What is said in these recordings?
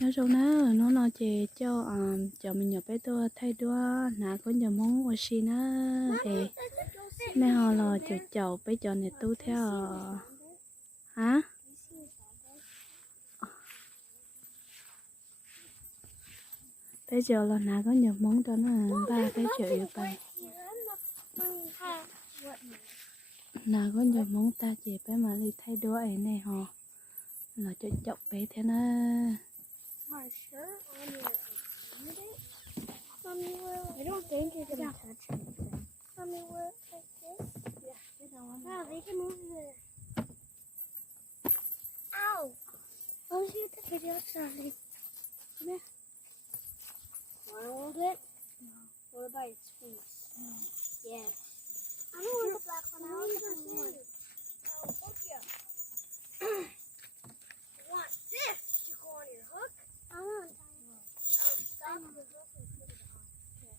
Nói chung nó nói chị cho mình nhập bé tôi thay đua nà có nhiều món ở xin á thì mẹ họ là chầu bé cho này tu theo hả bây giờ là nà có nhiều món cho nó ba bé chịu yêu tay nà có nhiều món ta chị bé mà đi thay đua ấy này họ là cho chọc bé thế nó I don't think you're gonna touch anything. Mommy, what, like this? Yeah, wow, they can move there. Ow! Let's get the video started. Come here. Want to hold it? No. What about its face? No. Yes. I don't want the black one. I want the blue one. Oh, hook you. You want this to go on your hook? I want that. I'll stop the hook and put it on. Okay.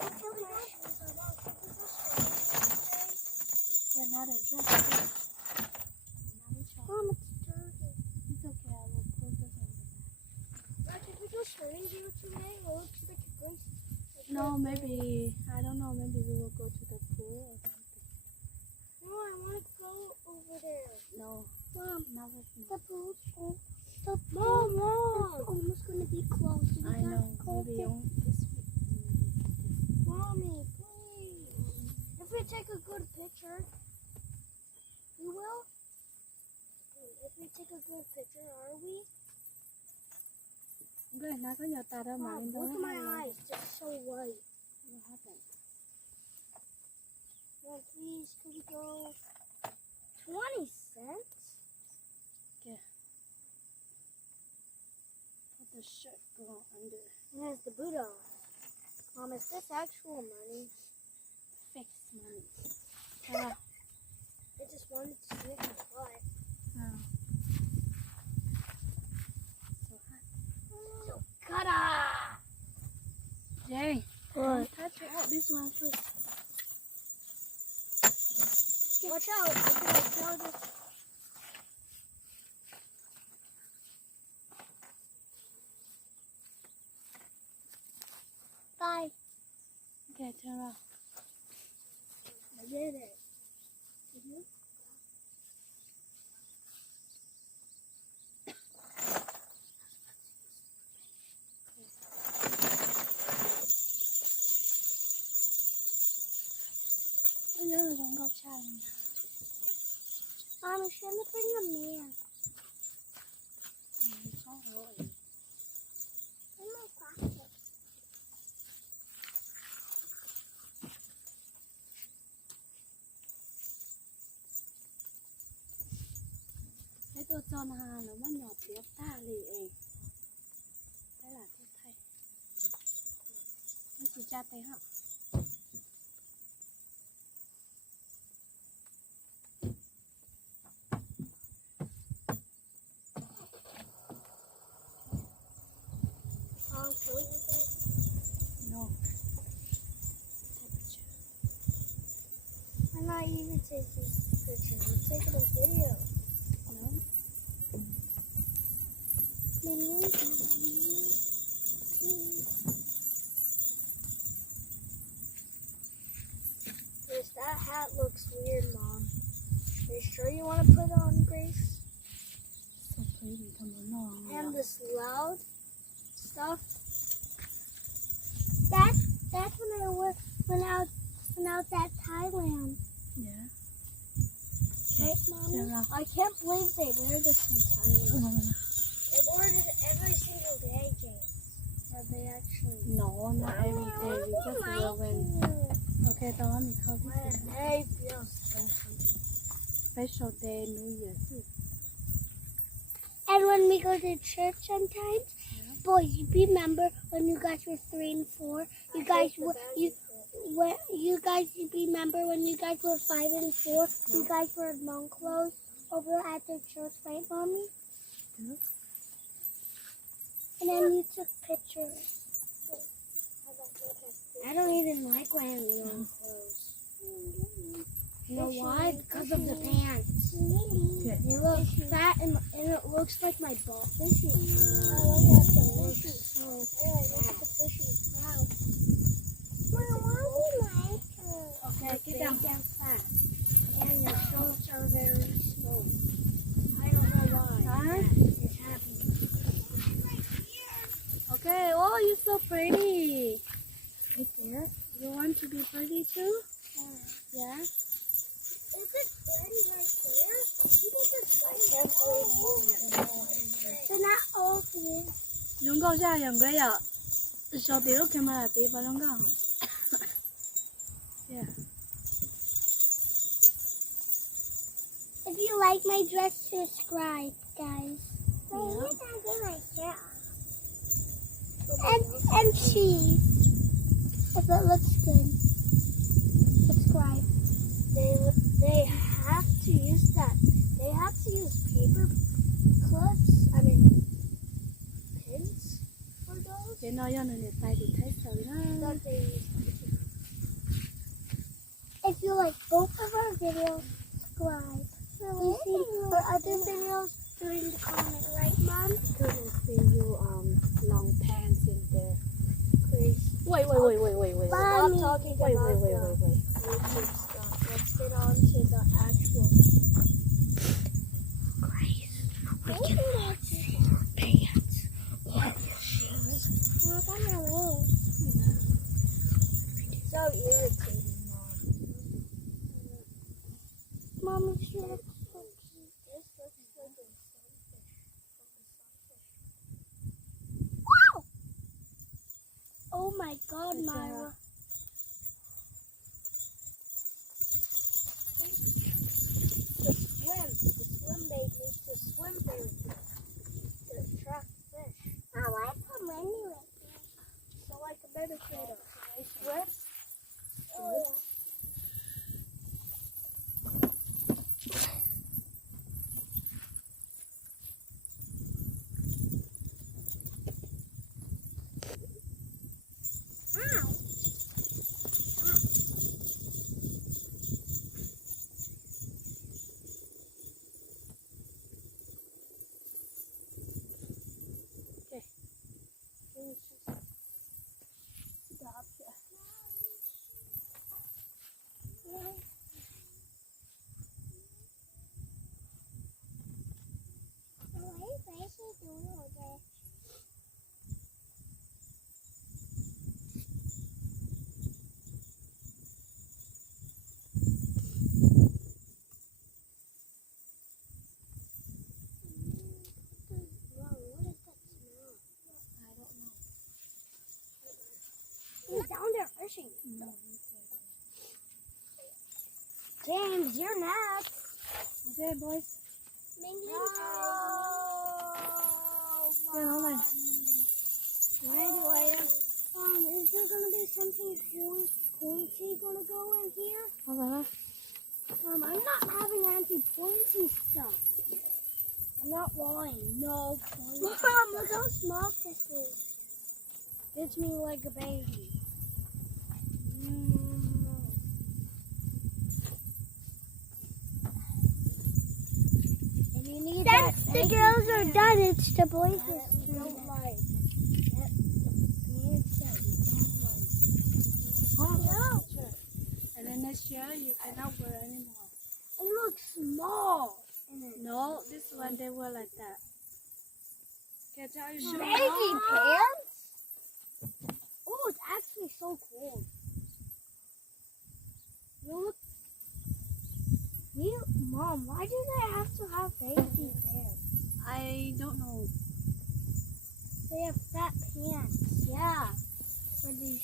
I'll put my shoes on. I'll put the shoes. They're not adjusted. Mom, it's dirty. it's okay I will put this on the Like, if we go swimming here today, it looks like a place. no maybe I don't know maybe we will go to the pool or something No, I want to go over there. no Mom, not with me the pool's full. Mom, it's almost going to be closed. So we I know gotta go maybe get- on this week Mommy, please. If we take a good picture, we will. If we take a good picture, are we? Good, nó có nhiều tà đâu mà Mom, lên đâu look at nó my hay eyes. They're so white. what happened Mom, please, could we go 20 cents? put the shirt go under It has the boot on. Mom, is this actual money? fixed money oh, I just wanted to see it in my butt. oh. So hot So, cut-a! Jay What? touch it out this one first Watch out! I can like throw this. Bye. okay turn around I did it. Did you? bây giờ còn câu trai Mom, we shouldn't bring a man. có rồi Bring my plastic. cái tôi cho nó hà nó mất nhỏ tiếp ta lì ấy thế là thế thay nó chỉ cha thấy hả Mom, can we eat it? no temperature I'm not even taking pictures. I'm taking a video. no Grace, that hat looks weird, Mom. Are you sure you want to put it on, Grace? so pretty come on no And this loud stuff. That's when I went out at Thailand. yeah Right, turn Mommy? around I can't believe they wear this in Thailand. They wear it every single day, James. Have they actually? no not every day we just wear when okay tao ăn mì khâu My day feels special. special day New Year's And when we go to church sometimes, boys, you remember when you guys were 3 and 4? You guys were you guys remember when you guys were 5 and 4? You guys were monk clothes over at the church, right, Mommy? Yeah. And then you took pictures. I don't even like wearing long clothes. You know why? Because of the pants. Okay. You look fat and it looks like my ball fishing. Oh, look at the fishy. Oh, look at the fishy. Wow. Okay, get down fast. And your shorts are very small. I don't know why. Huh? It's happening. Okay, oh, you're so pretty. Right there. You want to be pretty too? Yeah. Is it pretty right there? I can't believe they're not all here. Chúng con ra dòng cái ạ. Sao tí lúc camera tí vào trong con? Yeah. If you like my dress, subscribe, guys. And cheese. If it looks good, subscribe. They have to use that. They have to use paper clips. I mean pins for those. Để nói cho nên tay thì thấy sợ đó. That they use. If you like both of our videos, subscribe. We see our other videos during the comment, right, Mom? Couldn't see you long pants in there. Please. Wait. Stop talking Wait. YouTube stuff. Let's get on to the actual. Grace, we can watch your pants or your shoes. So irritating, Mom. Mommy, she looks so cute. This looks like a sunfish. Wow! Oh my God, Myra. The swim bait needs to swim very good to attract fish. Oh, I put money right there. So like a meditator. Swim? Oh, yeah. Down there fishing. James, you're next. Okay, boys. No. Get on there. Why do I is there gonna be something pointy gonna go in here? Okay. I'm not having anti-pointy stuff. I'm not lying. No pointy. Mom, look how small this is. It's me like a baby. And you need that. The girls are done. It's the boys' turn. Don't lie. Yep. No. And then next year you cannot wear anymore. It looks small. No, this one they wear like that. Can I show you? Baby pants? Oh, it's actually so cool. Mom, why do they have to have baby pants? I don't know. They have fat pants. Yeah. For these.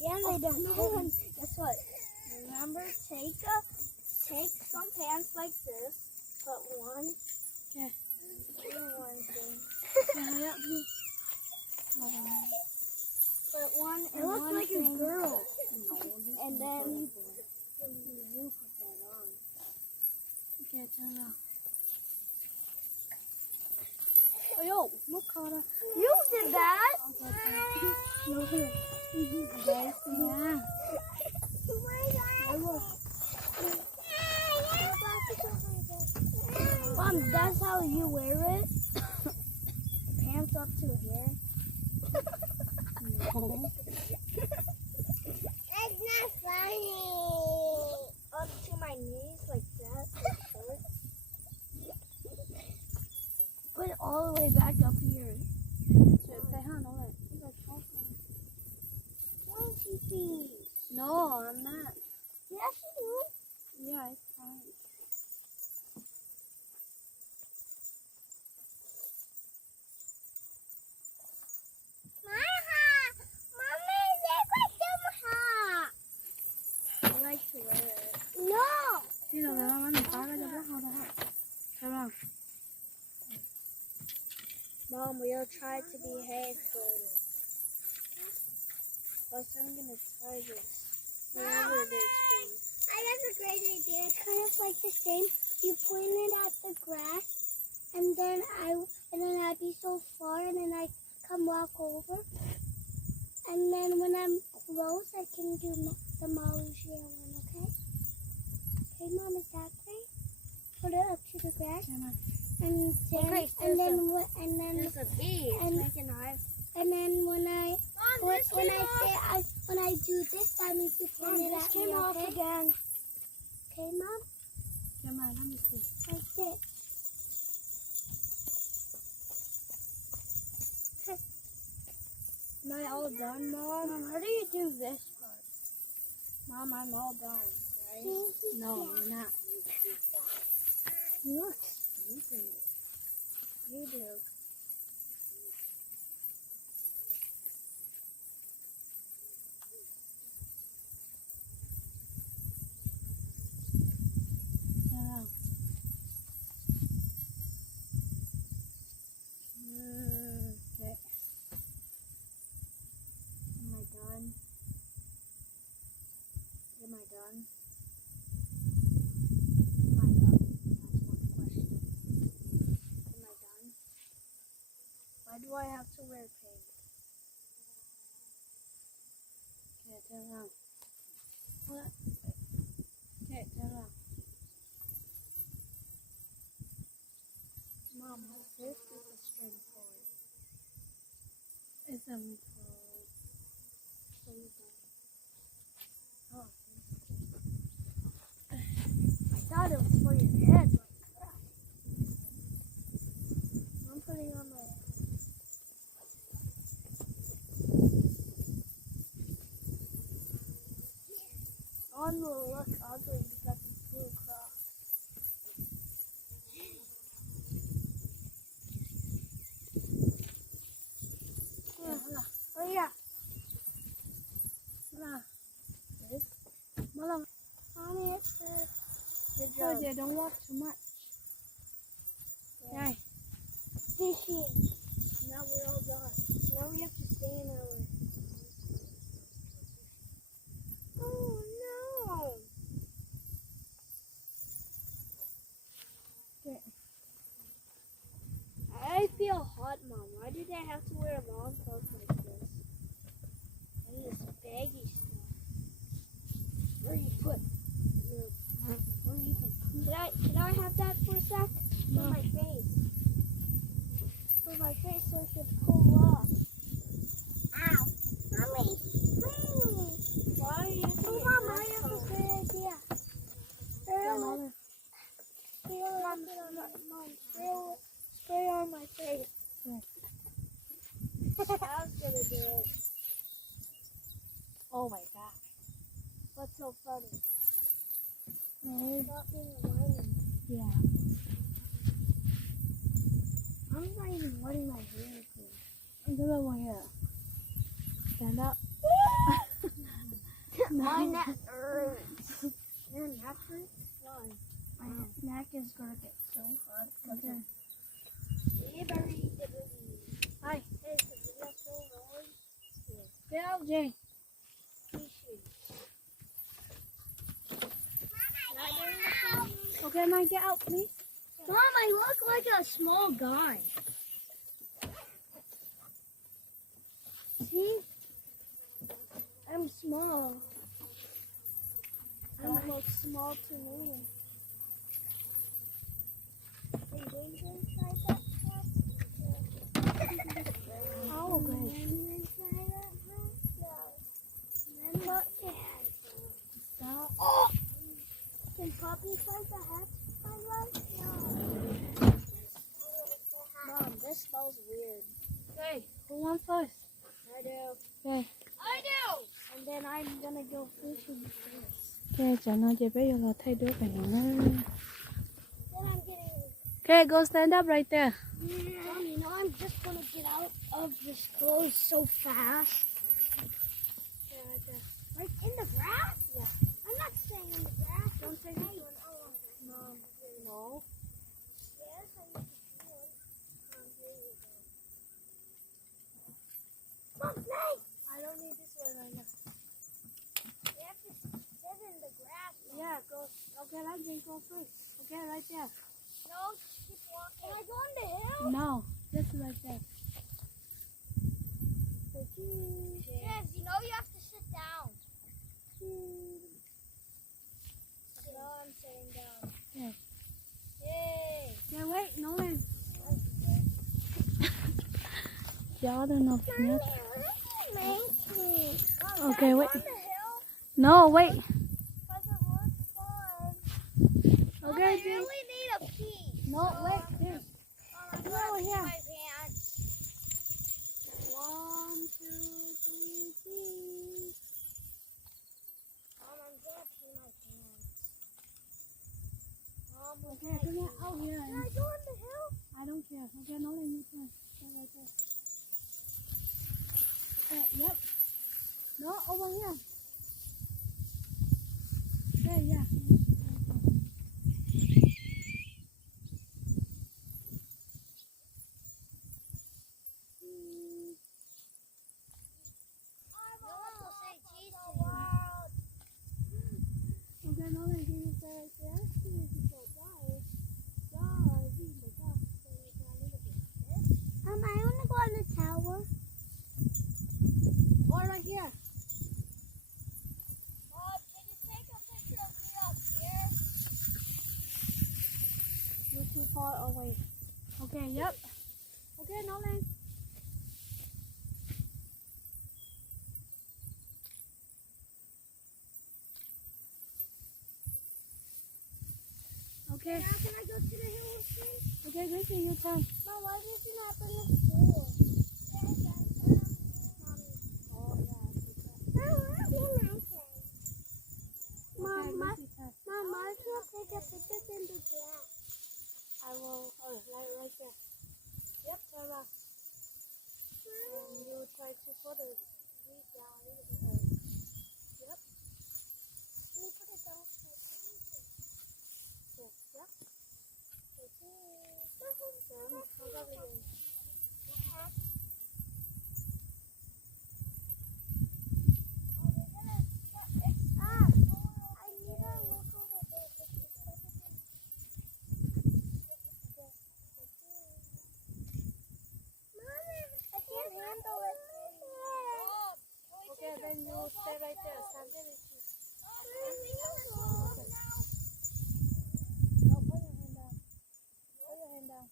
Yeah, they don't know. Guess what? Remember, take some pants like this. Put one. Okay. One thing. Yeah. Put one. It looks like a girl. No, And then you put that on. Okay, turn around. Oh, yo, look, Carter. You did that. Okay. Yes, yeah. Oh my God. Mom, that's how you wear it? Pants up to here? No. It's not funny. Up to my knees like that. Put it all the way back up here. Pointy feet. No, I'm not. Yes, you Yeah, it's fine. I like to wear it. No! Thì là nó mình phá ra cho bố không đó. Thấy không? Mom, we'll try to behave good. Plus, I'm gonna tie this. Wherever it is. I have a great idea. It's kind of like the same. You point it at the grass, and then I'd be so far, and then I come walk over, and then when I'm close, I can do the Malaysia one. Okay? Okay, Mom, is that great? Put it up to the grass, and then Okay, there's a bee. and- Make a knife. and then when I do this, that means you point it at me, okay? again. Okay, Mom? Come on, let me see. Like this. Am I all done, Mom? Mom, how do you do this part? Mom, I'm all done, right? See? No, you're not. You look stupid. You do. Sarah. Okay. Am I done? Am I done? Am I done? That's one question. Am I done? Why do I have to wear pink? Okay, turn around. What? Okay, turn around. Mom, what's this? It's a string cord. It's a oh. I thought it was for your head. I'm putting on my. On will look ugly because it's blue cross. Oh yeah. This. Mom, Mommy, it's good. good job. Yeah, don't walk too much. Yeah. Okay. Fishing. Now we're all done. Now we have to stay in our... Oh no! Okay. I feel hot, Mom. Why do they have to wear long clothes like this? And this baggy stuff. Where you put? Where you can? Can I have that for a sec? No. For my face. For my face, so I can pull off. Ow! Mommy, please. Why are you Oh, Mom, I have a great idea. Mom. Spray on my face. Yeah. I was gonna do it. Oh my god. What's so funny? Oh. Stop being whiny. Yeah. I'm not even wetting my hair. I'm gonna over here. Stand up. My neck hurts. Your neck hurts? Why? My neck is gonna get so hot. Okay. Hi. Hey, is the video still rolling? Get out, Jay. Okay, Mike, get out, please. Mom, I look like a small guy. See? I'm small. Don't look small to me. Hey, smells weird. Okay, who wants first? I do. Okay. I do. And then I'm gonna go fishing first. Okay, cho nó chỉ bây giờ là thay đổi cái nó. Then I'm getting. Okay, go stand up right there. Mom, you know I'm just gonna get out of this clothes so fast. Okay, right there. Right in the grass? Yeah. I'm not staying in the grass. Don't take it. Mom, No. yes, I need to do it. Here you go. Mom, snake! I don't need this one right now. You have to sit in the grass. Mom. Yeah, go. Okay, let me go first. Okay, right there. No, just keep walking. Can I go on the hill? No, just right there. Yes, you know you have to sit down. No, I'm sitting down. Yeah. Yay! Yeah, wait, no lên. Gió đâu nộp nhất. Okay, wait. No, wait. Doesn't look fun. Okay, I Jim. really need a pee. No, wait, Jim. I'm No, gonna pee here. my pants. 1, 2, 3, pee. Mom, I'm gonna pee my pants. Mom, Okay, come here. Oh, Can here. I go on the hill? I don't care. Okay, no lên như thế. Go right there. Okay, yep. No, over here. Okay, yeah. Okay, nó lên đi xe xe thì có trái gì để cho I want to go on the tower. all right here. Mom, can you take a picture of me up here? You're too far away. Okay, yep. Okay, nó lên. Okay. Now can I go to the hill with you? Okay, Gracie, your turn. Mom, why did you not bring a stool? Okay, Mom, Gracie's turn. Mom, why can't I take a picture in the grass? I will, right there. Yep, turn around. And you try to put it right down a little bit. Yep. Let me put it down. Okay, yep. How's everything? Okay, then you stay right there. Stand there with you. No, put your hand down. Put your hand down.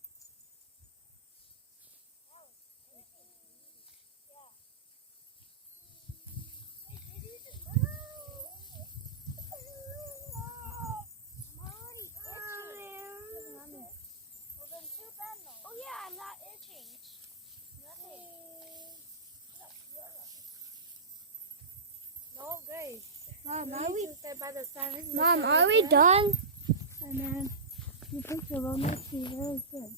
Oh yeah, I'm not itching. No, Grace. Mom, You are need we? to stay by the sun. This is Mom, the are sun we there. done? And then you picture will not see very good.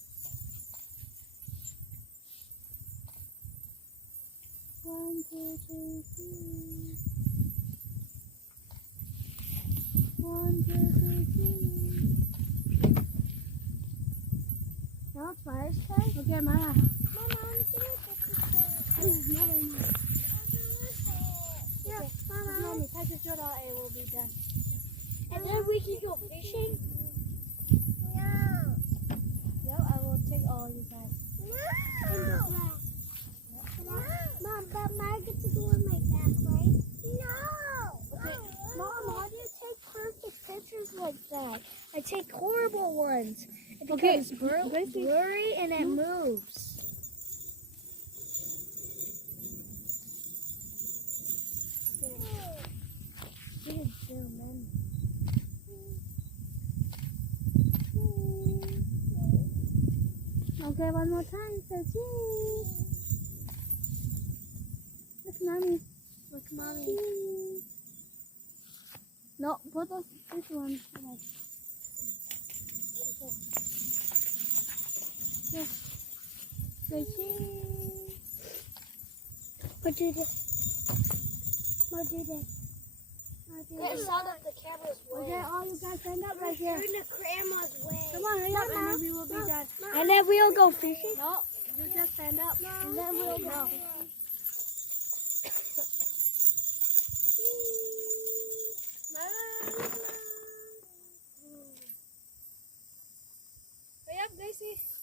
1, 2, 3, 4. 1, 2, 3, 4. Now it's Mama's turn. Okay, Mama. Mama, I'm gonna get this thing. No, wait, no. Yeah, Mama. Mommy, take the shot out and we'll be done. And then we can go fishing. No. Yep, I will take all you guys. No. Mom, but I get to go on my back, right? No. Okay. Mom, how do you take perfect pictures like that? I take horrible ones. It Okay, becomes Gracie. blurry and it moves. Okay. You can zoom in. Okay, one more time. Say cheese. Look, mommy. Look, mommy. Cheese. No, put this one. Yes. Say cheese. What do this? What do this? Get out of the camera's way. Okay, all you guys stand up right here. You're in the camera's way. Come on, hurry up, and then we will be done. And then we'll go fishing. No, you just stand up, and then we'll go. Hurry up, Gracie.